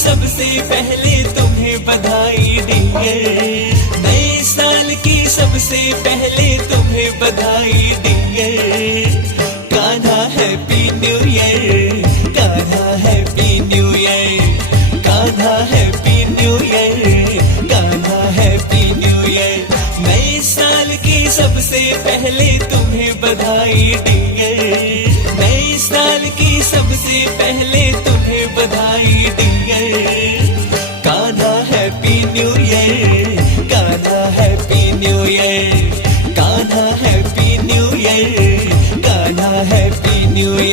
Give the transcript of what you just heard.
सबसे पहले तुम्हें बधाई डियर। नए साल की सबसे पहले तुम्हें बधाई dear. Kanha happy new year, Kanha happy new year, Kanha happy new year, Kanha happy new year. नए साल की सबसे पहले तुम्हें बधाई डियर। नए साल की सबसे पहले तुम्हें बधाई dear. Kanha happy new year, Kanha happy new year, Kanha happy new year, Kanha happy new year.